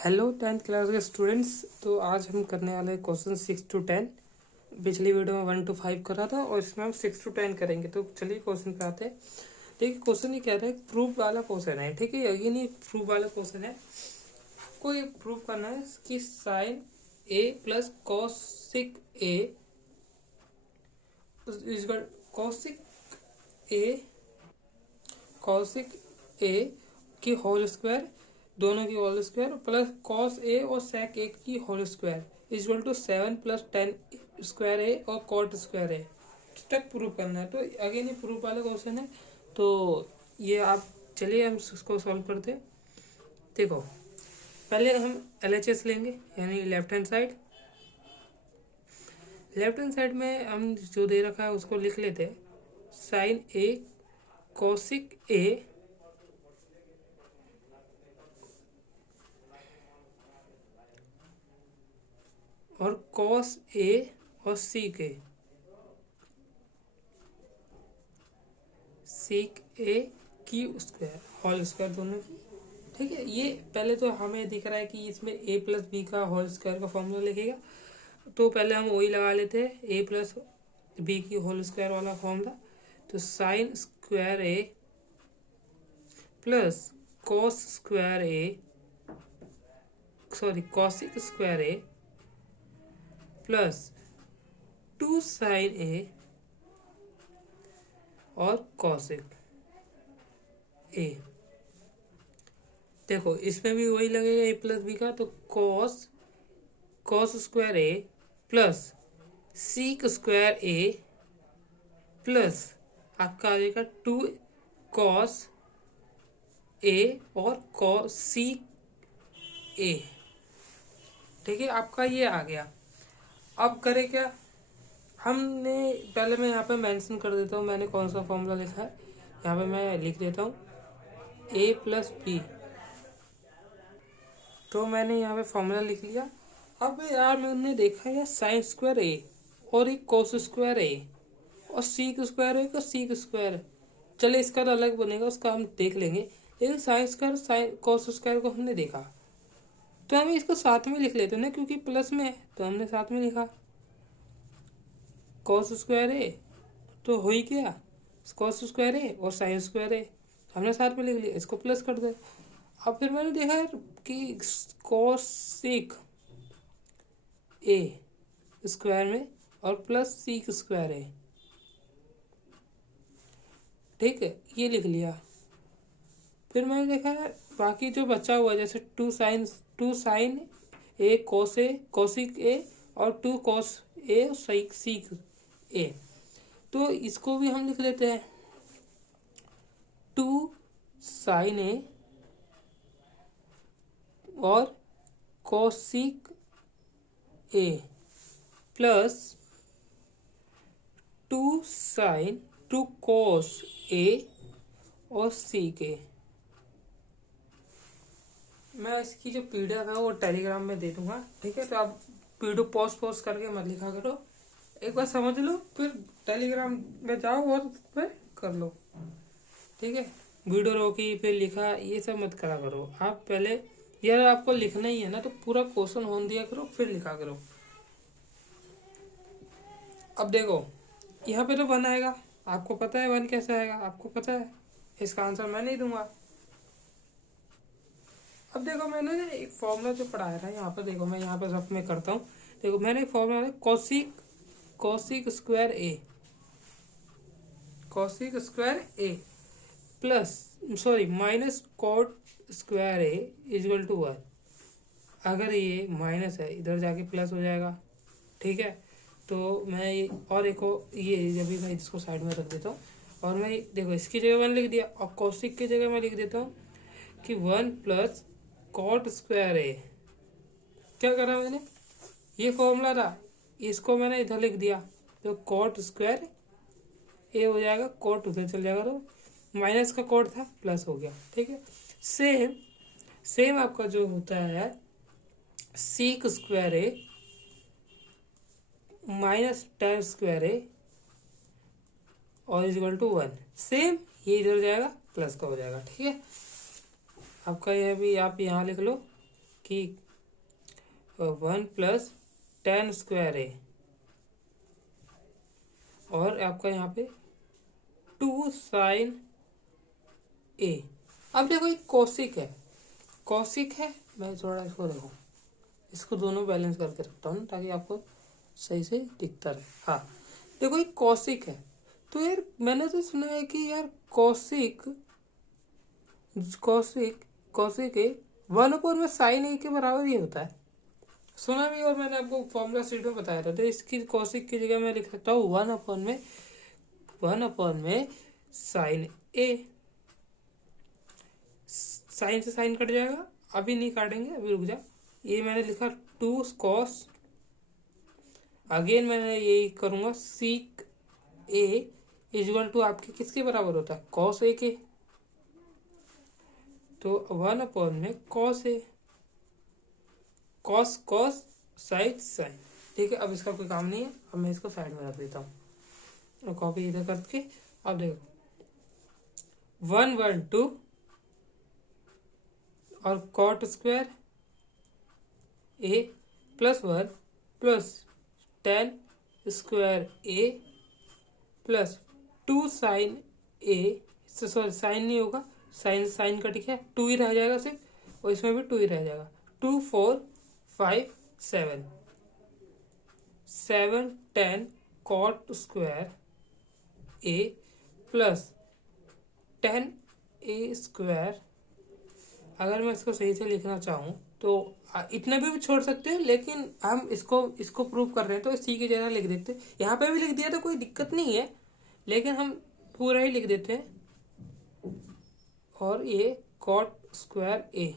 Hello tenth class के students. तो आज हम करने वाले हैं क्वेश्चन 6 to 10। पिछली वीडियो में 1 to 5 करा था और इसमें हम 6 to 10 करेंगे। तो चलिए क्वेश्चन पे आते हैं। देखिए क्वेश्चन ये कह रहा है प्रूफ वाला क्वेश्चन है, ठीक है। ये नहीं प्रूफ वाला क्वेश्चन है, कोई प्रूफ करना है कि sine A plus cosec A cosec A cosec A की होल स्क्वायर, दोनों की whole square plus cos A और सेक ए की whole square equal to 7 + 10 square A और कॉट स्क्वायर ए तक प्रूव करना है। तो अगेन ये प्रूफ वाला क्वेश्चन है। तो ये आप चलिए हम इसको सॉल्व करते हैं। देखो पहले हम LHS लेंगे यानी left hand side. Left hand side में हम जो दे रखा है उसको लिख लेते हैं। साइन ए कॉसिक ए और कॉस ए और सीक ए की स्क्वायर होल स्क्वायर दोनों की, ठीक है। ये पहले तो हमें दिख रहा है कि इसमें a + b का होल स्क्वायर का फॉर्मूला लिखेगा, तो पहले हम वही लगा लेते हैं a + b की होल स्क्वायर वाला फॉर्मूला। तो sine square A plus cos square A cosec square A plus 2 sign ए और कॉसिक ए। देखो इसमें भी वही लगेगा a + b का, तो cos square A plus seek square A plus आपका आ जाएगा 2 कॉस ए और कॉसिक ए, ठीक है। आपका ये आ गया। अब करें क्या, हमने पहले मैं यहाँ पे मेंशन कर देता हूँ मैंने कौन सा फॉर्मूला लिखा है। यहाँ पे मैं लिख देता हूँ a + b। तो मैंने यहाँ पे फॉर्मूला लिख लिया। अब यार मैंने देखा यार साइन स्क्वायर ए और एक कोस स्क्वायर ए और सीक स्क्वायर ए का सीक स्क्वायर, चले इसका तो अलग बनेगा, उसका हम देख लेंगे। लेकिन sine square sine cos square को हमने देखा, तो हमें इसको साथ में लिख लेते हैं ना, क्योंकि प्लस में है तो हमने साथ में लिखा कॉस स्क्वायर ए। तो हो ही गया कॉस स्क्वायर ए और साइन स्क्वायर ए हमने साथ में लिख लिया, इसको प्लस कर दे। अब फिर मैंने देखा यार कि कॉसिक ए स्क्वायर में और प्लस सीक स्क्वायर ए, ठीक है, ये लिख लिया। फिर मैंने देखा यार बाकी जो बचा हुआ जैसे 2 साइन ए कॉसिक ए और 2 कॉस ए सीक ए, तो इसको भी हम लिख लेते हैं 2 साइन ए और cosec A plus 2 cos A और सीक ए। मैं इसकी जो PDF है वो टेलीग्राम में दे दूंगा, ठीक है। तो आप वीडियो पॉज करके मत लिखा करो, एक बार समझ लो फिर टेलीग्राम में जाओ और फिर कर लो, ठीक है। वीडियो रोकी फिर लिखा ये सब मत करा करो। आप पहले यार आपको लिखना ही है ना, तो पूरा क्वेश्चन होने दिया करो फिर लिखा करो। अब देखो यहाँ पे तो 1 आएगा, आपको पता है 1 कैसे आएगा, आपको पता है, इसका आंसर मैं नहीं दूंगा। अब देखो मैंने ना एक फॉर्मूला जो पढ़ाया था यहाँ पर, देखो मैं यहाँ पर रफ में करता हूँ। देखो मैंने एक फॉर्मूला है cosec square A plus minus cot square A equal to 1। अगर ये माइनस है इधर जाके प्लस हो जाएगा, ठीक है। तो मैं ये और एक ये जब भी मैं इसको साइड में रख देता हूँ और मैं देखो इसकी जगह 1 लिख दिया और कॉसिक की जगह मैं लिख देता हूँ कि 1 + कॉट स्क्वायर ए। क्या करा मैंने, ये फॉर्मूला था इसको मैंने इधर लिख दिया, तो कॉट स्क्वायर ए हो जाएगा, कॉट उधर चल जाएगा तो माइनस का कॉट था प्लस हो गया, ठीक है। सेम आपका जो होता है seek square A minus tan square A और इक्वल टू 1, सेम ये इधर जाएगा प्लस का हो जाएगा, ठीक है। आपका यह भी आप यहाँ लिख लो कि 1+tan²a और आपका यहाँ पे 2sin a। अब देखो ये कौशिक है, कौशिक है। मैं थोड़ा इसको देखो, इसको दोनों बैलेंस करके रखता हूँ ताकि आपको सही से दिखता रहे। हाँ देखो ये कौशिक है, तो यार मैंने तो सुना है कि यार कौशिक कौशिक कौशिक ए 1/sin a के बराबर ही होता है, सुना भी। और मैंने आपको फॉर्मूला शीट में बताया था। तो इसकी कौशिक की जगह मैं लिख सकता हूँ 1/में sin a। साइन से साइन कट जाएगा, अभी नहीं काटेंगे, अभी रुक जा। ये मैंने लिखा 2 cos, अगेन मैंने यही करूँगा सीक a इजल टू आपके किसके बराबर होता है, cos a के। तो 1/में cos a, cos cos sine sine. ठीक है, अब इसका कोई काम नहीं है, अब मैं इसको साइड में रख देता हूँ और कॉपी इधर करके। अब देखो 1/2 और cot square a +1 tan² a plus 2 sin a, sorry sine नहीं होगा, साइन साइन कट गया, 2 ही रह जाएगा सिर्फ, और इसमें भी 2 ही रह जाएगा। 2 4 5 7 tan cot² a plus tan a²। अगर मैं इसको सही से लिखना चाहूँ तो इतने भी छोड़ सकते हैं, लेकिन हम इसको प्रूव कर रहे हैं तो सी की जगह लिख देते हैं। यहाँ पे भी लिख दिया तो कोई दिक्कत नहीं है, लेकिन हम पूरा ही लिख देते हैं। और ये cot² a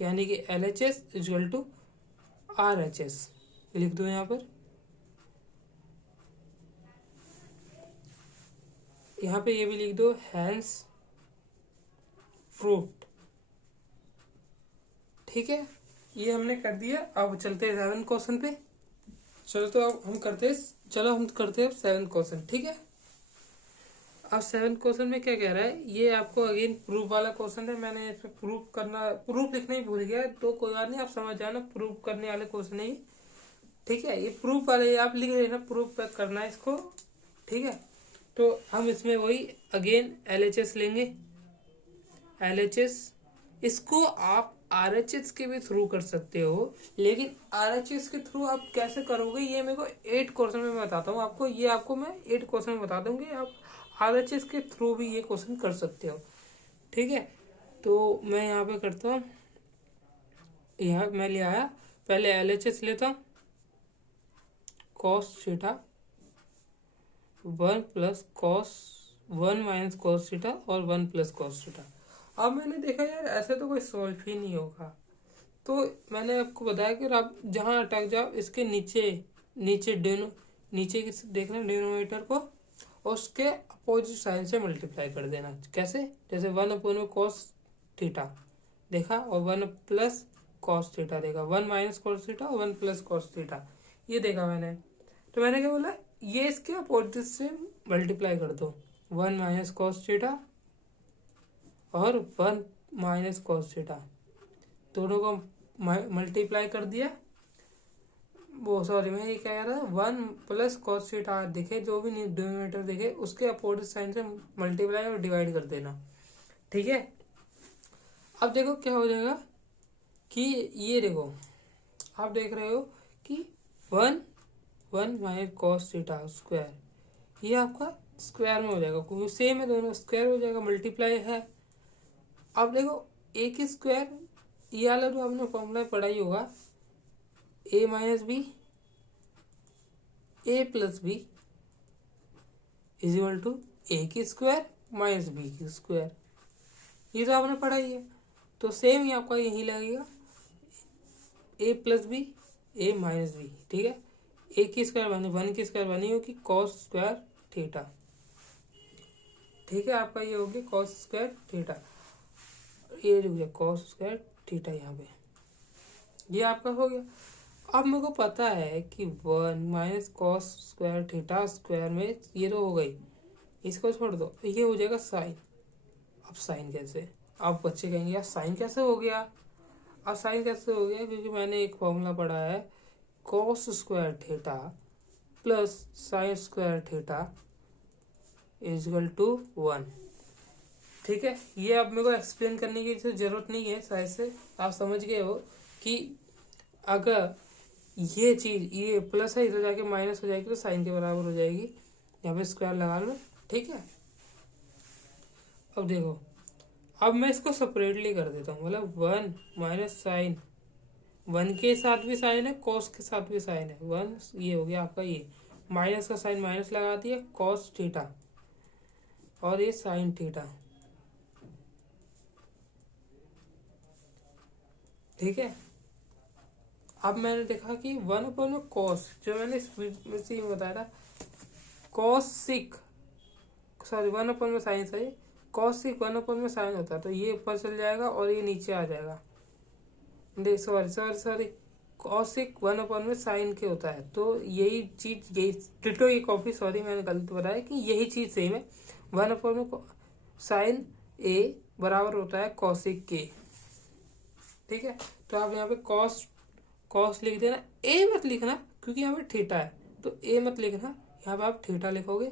यानी कि LHS इक्वल टू RHS लिख दो यहाँ पर। यहाँ पे ये भी लिख दो हैंस फ्रूट। ठीक है, ये हमने कर दिया। अब चलते हैं 7 क्वेश्चन पे। चलो तो अब हम करते हैं 7 क्वेश्चन। ठीक है, अब 7 क्वेश्चन में क्या कह रहा है, ये आपको अगेन प्रूफ वाला क्वेश्चन है। मैंने इस पर प्रूफ लिखना ही भूल गया, तो कोई बात नहीं, आप समझ जाना, प्रूफ करने वाले क्वेश्चन है ये। ठीक है, ये प्रूफ वाले आप लिख लेना, प्रूफ करना है इसको। ठीक है, तो हम इसमें वही अगेन LHS लेंगे। LHS इसको आप RHS के भी थ्रू कर सकते हो, लेकिन RHS के थ्रू आप कैसे करोगे ये मेरे को 8 क्वेश्चन में मैं बताता हूँ आपको। ये आपको मैं 8 क्वेश्चन में बता दूंगी, आप RHS के थ्रू भी ये क्वेश्चन कर सकते हो। ठीक है, तो मैं यहाँ पे करता हूँ, यहाँ मैं ले आया, पहले LHS लेता हूँ, cos theta 1 + cos 1 - cos theta और 1 + cos थीटा। अब मैंने देखा यार ऐसे तो कोई सॉल्व ही नहीं होगा, तो मैंने आपको बताया कि आप जहाँ अटक जाओ इसके नीचे देखना डिनोमिनेटर को, और उसके अपोजिट साइन से मल्टीप्लाई कर देना। कैसे, जैसे 1/में cos थीटा देखा और 1 + cos थीटा देखा, 1 - cos थीटा और 1 + cos थीटा, ये देखा मैंने। तो मैंने क्या बोला, ये इसके अपोजिट से मल्टीप्लाई कर दो, 1 - cos थीटा और 1 - cos थीटा, दोनों को मल्टीप्लाई कर दिया। वो सॉरी, मैं ये कह रहा था 1 + cos थीटा दिखे, जो भी डिनोमिनेटर दिखे उसके अपोजिट साइन से मल्टीप्लाई और डिवाइड कर देना। ठीक है, अब देखो क्या हो जाएगा कि ये देखो, आप देख रहे हो कि 1 - cos थीटा स्क्वायर, ये आपका स्क्वायर में हो जाएगा क्योंकि सेम है, दोनों स्क्वायर हो जाएगा, मल्टीप्लाई है। अब देखो a की स्क्वायर, ये वाला तो आपने फॉर्मूला पढ़ा ही होगा, a - b a + b equal to a की स्क्वायर - b की स्क्वायर, ये तो आपने पढ़ा ही है। तो सेम ही आपका यही लगेगा, a + b a - b। ठीक है, a की स्क्वायर बनी 1 की स्क्वायर बनी होगी cos² थीटा। ठीक है, आपका ये होगी cos² थीटा, ये जो है cos² थीटा, यहाँ पे ये आपका हो गया। अब मेरे को पता है कि 1 - cos² थीटा स्क्वायर में ये तो हो गई, इसको छोड़ दो, ये हो जाएगा साइन। अब साइन कैसे, आप बच्चे कहेंगे यार साइन कैसे हो गया, अब साइन कैसे हो गया, क्योंकि मैंने एक फॉर्मूला पढ़ा है cos square theta plus sine square theta is equal to 1। ठीक है, ये अब मेरे को एक्सप्लेन करने की जरूरत नहीं है, शायद से आप समझ गए हो कि अगर ये चीज ये प्लस है इधर जाके माइनस हो जाएगी तो साइन के बराबर हो जाएगी, यहाँ पे स्क्वायर लगा लो। ठीक है, अब देखो, अब मैं इसको सेपरेटली कर देता हूँ, मतलब 1 माइनस साइन, 1 के साथ भी साइन है, कॉस के साथ भी साइन है, 1 ये हो गया आपका, ये माइनस का साइन माइनस लगा दिया, कॉस थीटा, और ये साइन थीटा। ठीक है, अब मैंने देखा कि 1 में कॉस, जो मैंने इस में से ही बताया था, कॉसिक, सॉरी 1 में साइन सही, कॉसिक 1 में साइन होता है, तो ये ऊपर चल जाएगा और ये नीचे आ जाएगा। सॉरी कॉसिक 1 में साइन के होता है, तो यही चीज, यही डिटो ये कॉपी, सॉरी मैंने गलत बताया कि यही चीज सेम है। 1 में साइन ए बराबर होता है कॉसिक के। ठीक है, तो आप यहाँ पे कॉस लिख देना, ए मत लिखना क्योंकि यहाँ पे थीटा है, तो ए मत लिखना, यहाँ पे आप थीटा लिखोगे।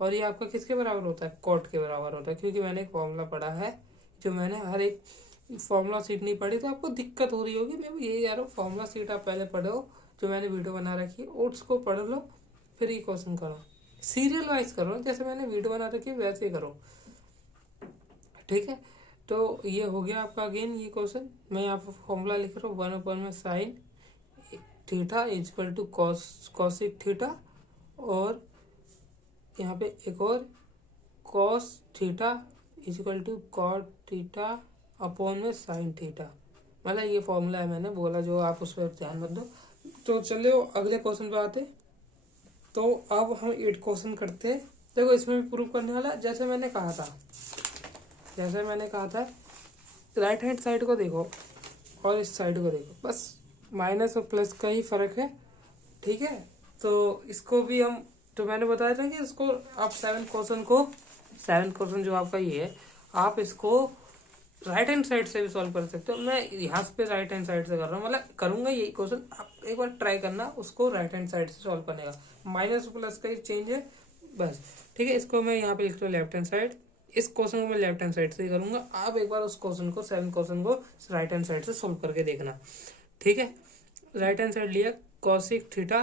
और ये आपका किसके बराबर होता है, कॉट के बराबर होता है, क्योंकि मैंने एक फॉर्मूला पढ़ा है, जो मैंने हर एक फॉर्मूला सीट नहीं पढ़ी, तो आपको दिक्कत हो रही होगी। मैं यही कह रहा हूँ, फॉर्मूला सीट आप पहले पढ़ो, जो मैंने वीडियो बना रखी है, और उसको पढ़ लो, फिर ये क्वेश्चन करो, सीरियल वाइज करो, जैसे मैंने वीडियो बना रखी है वैसे ही करो। ठीक है, तो ये हो गया आपका अगेन ये क्वेश्चन। मैं यहाँ पर फॉर्मूला लिख रहा हूँ, 1 में sine theta is equal to cosec theta, और यहाँ पे एक और cos theta is equal to cot theta upon में साइन थीटा। मतलब ये फॉर्मूला है, मैंने बोला जो, आप उस पर ध्यान मत दो। तो चलिए अगले क्वेश्चन पे आते। तो अब हम 8 क्वेश्चन करते हैं। देखो इसमें भी प्रूव करने वाला, जैसे मैंने कहा था, राइट हैंड साइड को देखो और इस साइड को देखो, बस माइनस और प्लस का ही फर्क है। ठीक है, तो इसको भी हम, तो मैंने बताया था कि इसको आप 7 क्वेश्चन जो आपका ये है, आप इसको राइट हैंड साइड से भी सॉल्व कर सकते हो। मैं यहाँ पे राइट हैंड साइड से कर रहा हूँ, मतलब करूंगा यही क्वेश्चन, आप एक बार ट्राई करना उसको राइट हैंड साइड से सॉल्व करने का, माइनस प्लस का ही चेंज है बस। ठीक है, इसको मैं यहाँ पे लिख रहा हूँ लेफ्ट हैंड साइड, इस क्वेश्चन को मैं लेफ्ट हैंड साइड से ही करूंगा। आप एक बार उस क्वेश्चन को 7 क्वेश्चन को राइट हैंड साइड से सॉल्व करके देखना। ठीक है, राइट हैंड साइड लिया, cosec theta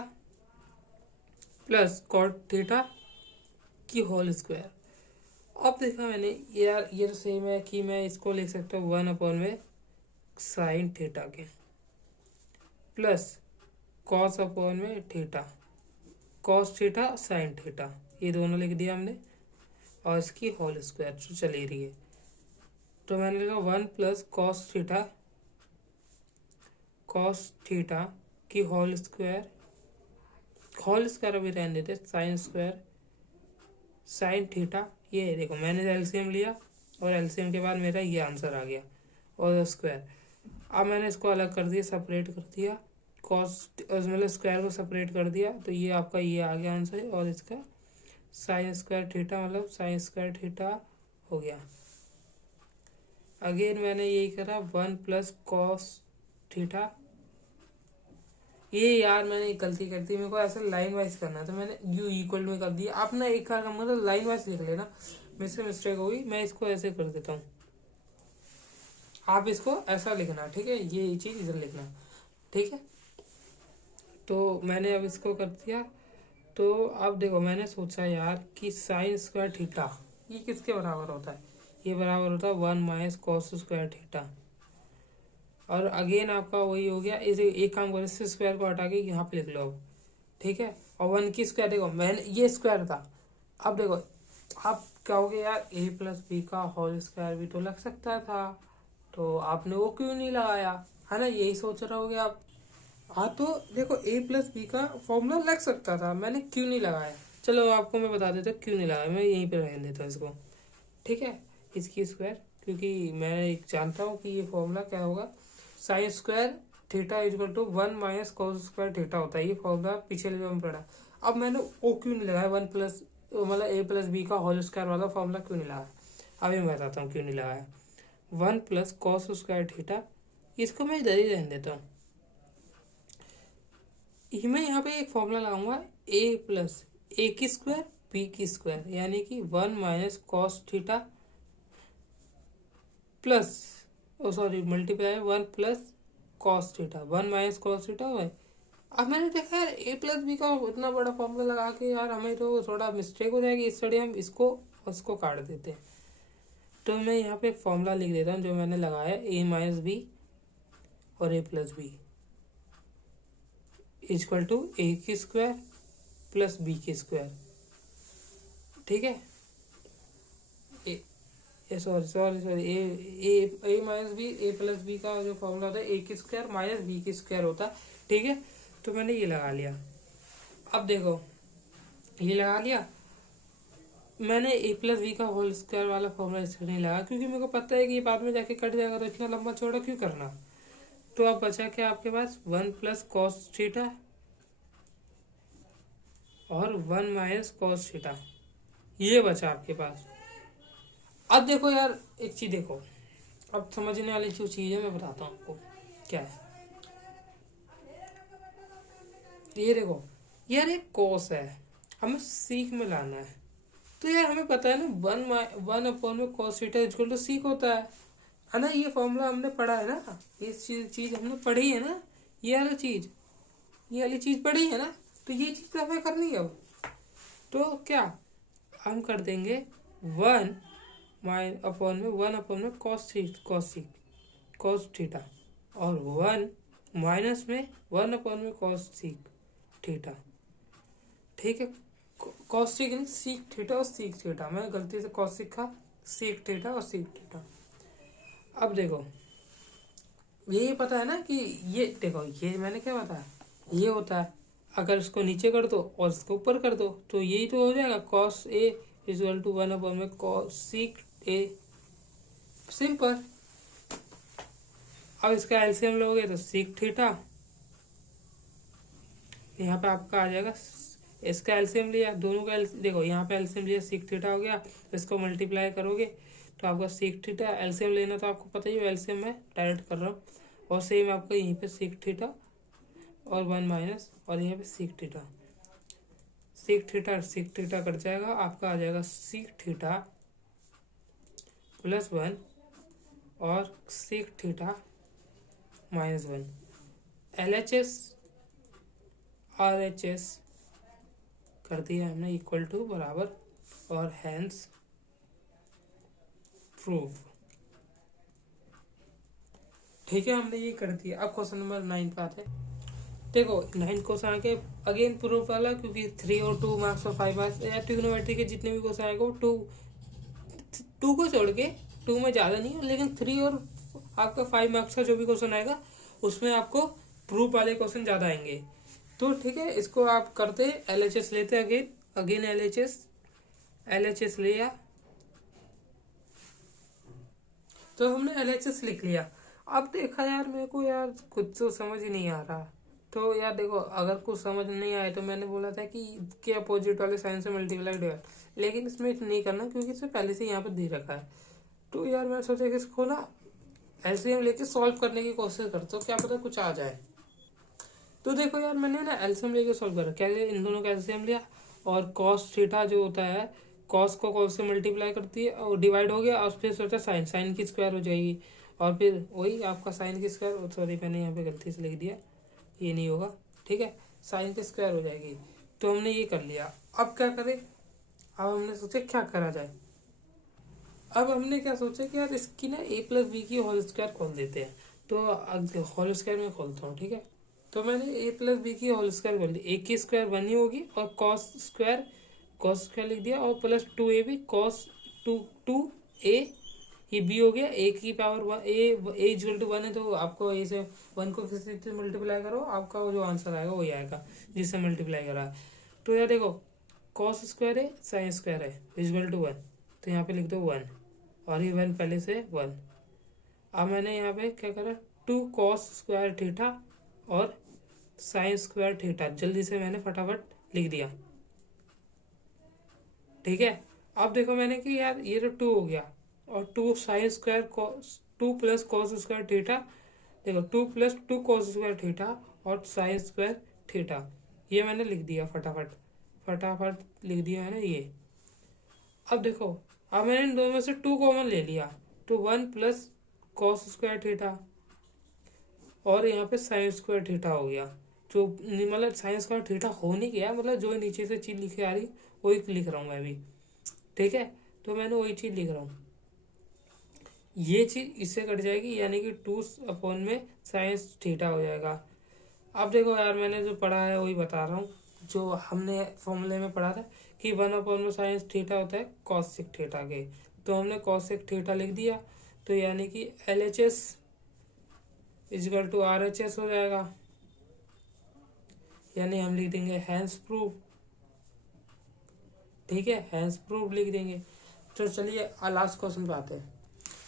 plus cot theta की होल स्क्वायर। अब देखा मैंने यार, ये तो सेम है कि मैं इसको लिख सकता हूँ 1 में साइन थीटा के प्लस कॉस अपॉन में theta, cos theta sine theta, ये दोनों लिख दिया हमने, और इसकी होल स्क्वायर जो चली रही है। तो मैंने लिखा 1 प्लस कॉस थीटा की होल स्क्वायर अभी रहने देते, साइन स्क्वायर साइन थीटा। ये देखो मैंने एलसीएम लिया, और एलसीएम के बाद मेरा ये आंसर आ गया, और स्क्वायर। अब मैंने इसको अलग कर दिया, सेपरेट कर दिया, कॉस मतलब स्क्वायर को सेपरेट कर दिया, तो ये आपका ये आ गया आंसर, और इसका साइन स्क्वायर थीटा, मतलब साइन स्क्वायर थीटा हो गया। अगेन मैंने यही करा, 1 प्लस कॉस थीटा। ये यार मैंने एक गलती कर दी, मेरे को ऐसा लाइन वाइज करना था, मैंने यू इक्वल में कर दिया। आप ना एक काम मतलब लाइन वाइज लिख लेना, मुझसे मिस्टेक होगी, मैं इसको ऐसे कर देता हूँ, आप इसको ऐसा लिखना। ठीक है, ये चीज इधर लिखना। ठीक है, तो मैंने अब इसको कर दिया। तो अब देखो मैंने सोचा यार कि साइन स्क्वायर थीटा ये किसके बराबर होता है, ये बराबर होता है 1 माइनस कॉस स्क्वायर थीटा। और अगेन आपका वही हो गया, इसे एक काम करो, इस स्क्वायर को हटा के यहाँ पे लिख लो अब। ठीक है, और 1 की स्क्वायर, देखो मैंने ये स्क्वायर था, अब देखो आप कहोगे यार a प्लस बी का होल स्क्वायर भी तो लग सकता था, तो आपने वो क्यों नहीं लगाया, है ना, यही सोच रहे होगे आप। हाँ, तो देखो a प्लस बी का फॉर्मूला लग सकता था, मैंने क्यों नहीं लगाया। चलो आपको मैं बता देता हूँ क्यों नहीं लगाया, मैं यहीं पे रहने देता हूँ इसको। ठीक है, इसकी स्क्वायर, क्योंकि मैं जानता हूँ कि ये फॉर्मूला क्या होगा, sine square theta equal to 1 minus cos square theta होता है, ये फॉर्मूला पिछले वीडियो में पढ़ा। अब मैंने ओ क्यों नहीं लगाया, 1 प्लस मतलब a प्लस बी का होल स्क्वायर वाला फॉर्मूला क्यों नहीं लगाया, अभी मैं बताता हूँ क्यों नहीं लगाया। 1 प्लस कॉस स्क्वायर थीटा इसको मैं इधर ही रहने देता हूँ। मैं यहाँ पे एक फॉर्मूला लगाऊंगा, ए प्लस ए की स्क्वायर बी की स्क्वायर, यानी कि 1 minus cos theta plus, o sorry multiply 1 plus cos theta, 1 minus cos theta है। अब मैंने देखा यार ए प्लस बी का उतना बड़ा फॉर्मूला लगा के यार हमें तो थोड़ा मिस्टेक हो जाएगी, इसलिए हम इसको उसको काट देते हैं। तो मैं यहाँ पे एक फॉर्मूला लिख देता हूँ जो मैंने लगाया, ए माइनस बी और ए प्लस बी इजक्वल टू ए की स्क्वायर प्लस बी की स्क्वायर। ठीक है, ए सॉरी सॉरी सॉरी ए माइनस बी ए प्लस बी का जो फॉर्मूला होता है ए की स्क्वायर माइनस बी की स्क्वायर होता है। ठीक है, तो मैंने ये लगा लिया। अब देखो ये लगा लिया मैंने, ए प्लस बी का होल स्क्वायर वाला फॉर्मूला इसलिए नहीं लगा क्योंकि मेरे को पता है कि ये बाद में जाके कट जाएगा, तो इतना लंबा चौड़ा क्यों करना। तो अब बचा क्या आपके पास, 1 प्लस कॉस थीटा और 1 माइनस कॉस थीटा, ये बचा आपके पास। अब देखो यार एक चीज देखो, अब समझने वाली जो चीज है मैं बताता हूँ आपको क्या है। ये देखो यार एक कॉस है, हमें सीख में लाना है। तो यार हमें पता है ना 1 अपॉन में cos theta equal to sec होता है ना। ये फॉर्मूला हमने पढ़ा है ना, ये चीज हमने पढ़ी है ना, ये वाली चीज पढ़ी है ना। तो ये चीज हमें करनी है अब। तो क्या हम कर देंगे 1 अपॉन में कॉस थीटा और 1 माइनस में 1 अपॉन में कॉस थीटा। ठीक है, कॉसिक नहीं सीक थीटा और सीक थीटा, मैं गलती से कॉसिक का सीक थीटा और सीक थीटा। अब देखो ये पता है ना कि ये देखो ये मैंने क्या बताया, ये होता है अगर इसको नीचे कर दो और इसको ऊपर कर दो तो यही तो हो जाएगा, cos A equal to 1 upon में कॉसिक ए, सिंपल। अब इसका एलसीएम लोगे तो सीक थीटा, यहाँ पे आपका आ जाएगा, इसका एलसीएम लिया दोनों का देखो यहाँ पे एलसीएम लिया सीक थीटा हो गया, इसको मल्टीप्लाई करोगे तो आपका सीक थीटा, एलसीएम लेना तो आपको पता ही है, एलसीएम मैं डायरेक्ट कर रहा हूँ। और सेम आपका यहीं पे सीक थीटा और 1 माइनस और यहाँ पे सीक थीटा कट जाएगा, आपका आ जाएगा सीक थीटा प्लस 1 और seek theta minus 1। LHS RHS कर दिया हमने इक्वल टू बराबर, और हैंस प्रूफ। ठीक है, हमने ये कर दिया। अब क्वेश्चन नंबर 9 पे आते हैं। देखो 9 क्वेश्चन आके अगेन प्रूफ वाला, क्योंकि 3 और 2 मार्क्स और 5 मार्क्स या ट्रिग्नोमेट्री के जितने भी क्वेश्चन आएगा वो टू को छोड़ के, 2 में ज़्यादा नहीं है लेकिन 3 और आपका 5 मार्क्स का जो भी क्वेश्चन आएगा उसमें आपको प्रूफ वाले क्वेश्चन ज़्यादा आएंगे। तो ठीक है, इसको आप करते LHS लेते अगेन LHS लिया, तो हमने LHS लिख लिया। अब देखा यार मेरे को यार खुद तो समझ ही नहीं आ रहा। तो यार देखो अगर कुछ समझ नहीं आए तो मैंने बोला था कि अपोजिट वाले साइन से मल्टीप्लाई डिवाइड, लेकिन इसमें नहीं करना क्योंकि इसमें पहले से यहाँ पर दे रखा है। तो यार मैं सोचा कि इसको ना एलसीएम लेके सॉल्व करने की कोशिश करता हूँ, क्या पता कुछ आ जाए। तो देखो यार मैंने ना एलसीएम लेके सॉल्व करा, क्या इन दोनों का एलसीएम लिया और कॉस थीटा जो होता है, कॉस को कॉस से मल्टीप्लाई करती है और डिवाइड हो गया, और फिर सोचा साइन की स्क्वायर हो जाएगी, और फिर वही आपका साइन की स्क्वायर, सॉरी मैंने यहाँ पे गलती से लिख दिया, ये नहीं होगा। ठीक है, साइन की स्क्वायर हो जाएगी। तो हमने ये कर लिया। अब क्या करें, अब हमने सोचा क्या करा जाए। अब हमने क्या सोचा कि यार इसकी ना ए प्लस बी की होल स्क्वायर खोल देते हैं। तो होल स्क्वायर में खोलता हूँ। ठीक है, तो मैंने ए प्लस बी की होल स्क्वायर खोल दी, ए की स्क्वायर 1 ही होगी और कॉस स्क्वायर लिख दिया, और प्लस 2a भी कॉस 2a, ये बी हो गया, ए की पावर 1, ए इक्वल टू 1 है तो आपको ए से 1 को किसी से मल्टीप्लाई करो, आपका वो जो आंसर आएगा वही आएगा जिससे मल्टीप्लाई करा। तो यार देखो कॉस स्क्वायर है साइन स्क्वायर है इक्वल टू 1, तो यहाँ पे लिख दो 1 और ये 1 पहले से 1। अब मैंने यहाँ पे क्या करा, 2 कॉस स्क्वायर थीटा और साइन स्क्वायर थीटा, जल्दी से मैंने फटाफट लिख दिया। ठीक है, अब देखो मैंने कि यार ये तो 2 हो गया और 2 sine square 2 plus cos square theta देखो 2 + 2 cos स्क्वायर थीटा और साइन स्क्वायर थीटा, ये मैंने लिख दिया फटाफट लिख दिया मैंने ये। अब देखो, अब मैंने इन दोनों में से 2 कॉमन ले लिया, तो 1 + cos स्क्वायर थीटा और यहाँ पे साइन स्क्वायर थीटा हो गया। जो मतलब साइन स्क्वायर थीटा हो नहीं गया, मतलब जो नीचे से चीज लिखी आ रही वही लिख रहा हूँ मैं भी, ठीक है। तो मैंने वही चीज लिख रहा हूँ, ये चीज इससे कट जाएगी, यानी कि 2 में साइन थीटा हो जाएगा। अब देखो यार, मैंने जो पढ़ा है वही बता रहा हूँ, जो हमने फॉर्मूले में पढ़ा था कि 1 में साइन थीटा होता है कॉसेक थीटा के, तो हमने कॉसेक थीटा लिख दिया, तो यानी कि LHS = RHS हो जाएगा, यानी हम लिख देंगे हैंस प्रूव, ठीक है, हैंस प्रूव लिख देंगे। तो चलिए लास्ट क्वेश्चन पे आते हैं।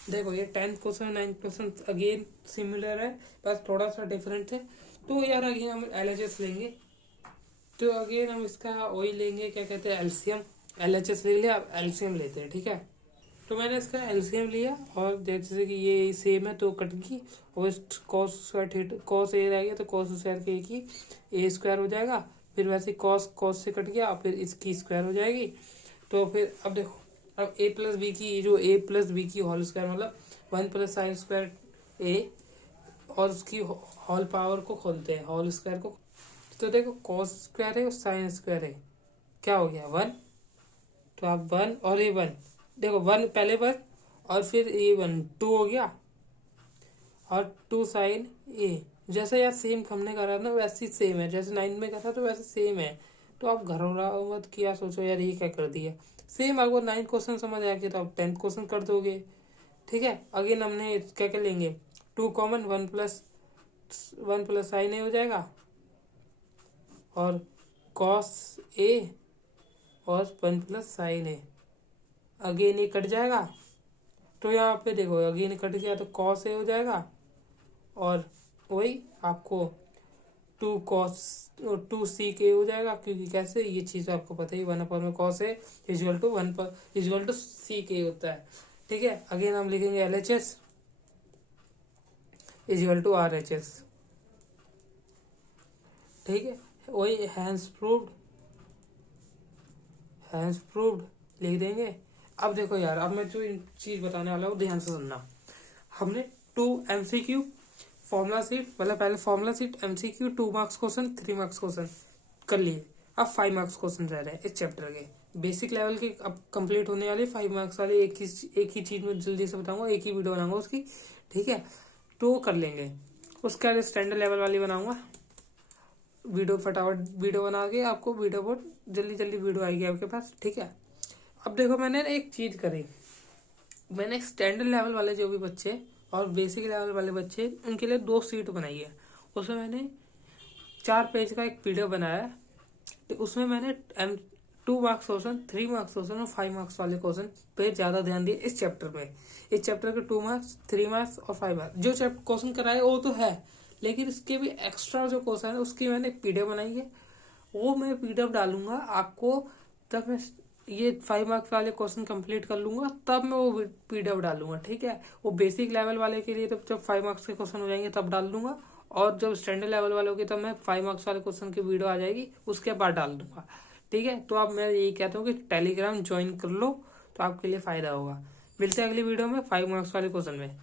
देखो ये 10th question 9th question again similar है, बस थोड़ा सा डिफरेंट है। तो यार अगेन हम LHS लेंगे, तो अगेन हम इसका वही लेंगे, क्या कहते हैं, एलसीएम। LHS ले लिया, अब एलसीएम लेते हैं, ठीक है। तो मैंने इसका एलसीएम लिया, और जैसे कि ये सेम है तो कट गई, और cos square theta cos A रह गया, तो कॉस स्क्वायर के की ए स्क्वायर हो जाएगा, फिर वैसे कॉस से कट गया, फिर इसकी स्क्वायर हो जाएगी। तो फिर अब देखो, अब a + b की जो a + b की होल स्क्वायर, मतलब 1 + साइन स्क्वायर ए, और उसकी होल पावर को खोलते हैं, होल स्क्वायर को। तो देखो कॉस स्क्वायर है और साइन स्क्वायर है, क्या हो गया 1, तो आप 1 और ये 1, देखो 1 पहले 1 और फिर ये 1 2 हो गया, और 2 साइन ए, जैसे यार सेम हमने करा ना वैसे ही सेम है, जैसे 9 में करा तो वैसे सेम है। तो आप घबरा मत किया सोचो यार ये क्या कर दिया, सेम आपको 9th क्वेश्चन समझ आ गया तो आप 10th क्वेश्चन कर दोगे, ठीक है। अगेन हमने क्या क्या लेंगे, 2 कॉमन, 1 + साइन ए हो जाएगा, और कॉस ए और 1 + साइन ए, अगेन ये कट जाएगा, तो यहाँ पे देखो अगेन कट गया, तो कॉस ए हो जाएगा, और वही आपको 2 sec ए हो जाएगा, क्योंकि कैसे ये चीज़ आपको पता ही 1 में cos ए = sec ए होता है, ठीक है। अगेन हम लिखेंगे LHS = RHS, ठीक है। वही हैंस प्रूव्ड लिख देंगे। अब देखो यार, अब मैं जो चीज बताने वाला हूँ ध्यान से सुनना। हमने 2 MCQ फॉर्मूला सीट, मतलब पहले formula seat, MCQ 2 marks question, 3 marks question कर लिए। अब 5 मार्क्स क्वेश्चन रह रहे हैं इस चैप्टर के, बेसिक लेवल के अब कंप्लीट होने वाले 5 मार्क्स वाले। एक ही चीज में जल्दी से बताऊंगा, एक ही वीडियो बनाऊंगा उसकी, ठीक है। तो वो कर लेंगे, उसके बाद स्टैंडर्ड लेवल वाली बनाऊंगा वीडियो, फटाफट वीडियो बना के आपको वीडियो बहुत जल्दी वीडियो आएगी आपके पास, ठीक है। अब देखो मैंने एक चीज करी, मैंने स्टैंडर्ड लेवल वाले जो भी बच्चे और बेसिक लेवल वाले बच्चे, उनके लिए 2 सीट बनाई है। उसमें मैंने 4 पेज का एक PDF बनाया है, तो उसमें मैंने 2 मार्क्स क्वेश्चन, 3 मार्क्स क्वेश्चन और 5 मार्क्स वाले क्वेश्चन पे ज्यादा ध्यान दिया इस चैप्टर में। इस चैप्टर के 2 मार्क्स, 3 मार्क्स और 5 मार्क्स जो क्वेश्चन कराए वो तो है, लेकिन इसके भी एक्स्ट्रा जो क्वेश्चन है उसकी मैंने PDF बनाई है, वो मैं PDF डालूंगा आपको। तब मैं ये 5 मार्क्स वाले क्वेश्चन कंप्लीट कर लूंगा, तब मैं वो PDF डालूंगा, ठीक है। वो बेसिक लेवल वाले के लिए तो जब 5 मार्क्स के क्वेश्चन हो जाएंगे तब डाल दूंगा, और जब स्टैंडर्ड लेवल वालों की तब मैं 5 मार्क्स वाले क्वेश्चन की वीडियो आ जाएगी उसके बाद डाल दूंगा, ठीक है। तो अब मैं यही कहता हूँ कि टेलीग्राम ज्वाइन कर लो, तो आपके लिए फायदा होगा। मिलते हैं अगली वीडियो में 5 मार्क्स वाले क्वेश्चन में।